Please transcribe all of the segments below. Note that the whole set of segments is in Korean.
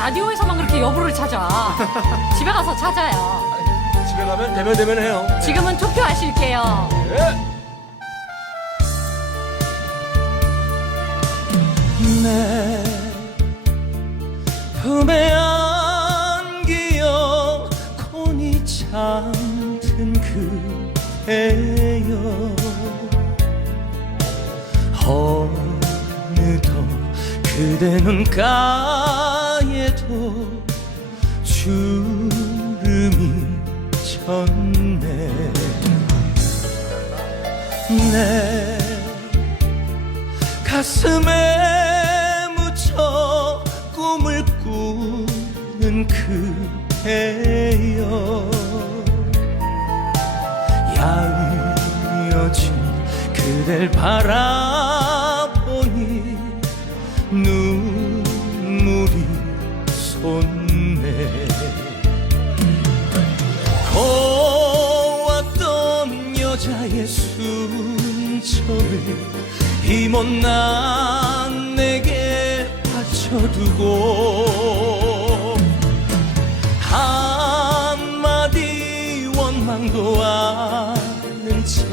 라디오에서만 그렇게 여부를 찾아. 집에 가서 찾아요. 집에 가면 대면 대면 해요. 지금은 투표하실게요. 예. 내 품에 안기어 곤히 잠든 그대여 어느덧 그대 눈가에도 주름이 졌네. 내 가슴에 묻혀 꿈을 꾸는 그대여 야위어진 그댈 바라 솟네. 고왔던 여자의 이 못난 내게 바쳐두고 한마디 원망도 않은 채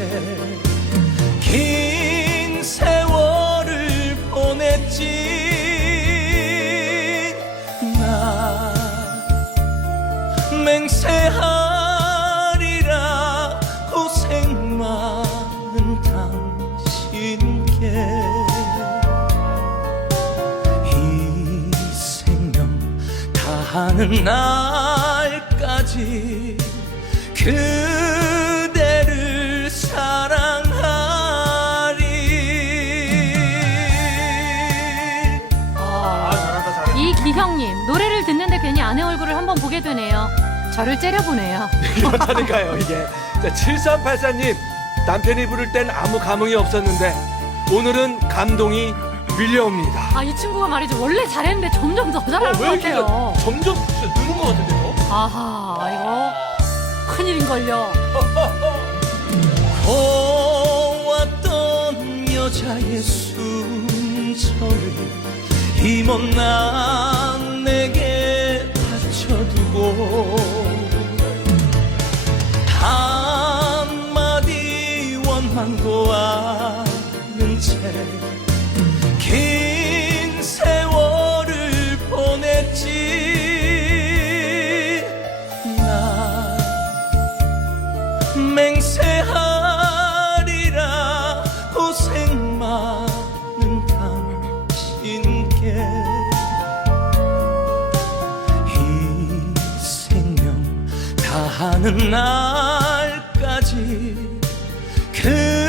다하는 날까지 그대를 사랑하리 어, 잘한다 잘해 이 기형님 노래를 듣는데 괜히 아내 얼굴을 한번 보게 되네요. 저를 째려보네요. 그렇다니까요 이게 자, 7384님 남편이 부를 땐 아무 감흥이 없었는데 오늘은 감동이 밀려옵니다 아 이 친구가 말이죠 원래 잘했는데 점점 더 잘하는 것왜 이렇게 같아요. 점점 진짜 느는 것 같은데요? 아하 이거 큰일인걸요. 고왔던 여자의 이 못난 다하는 날까지 그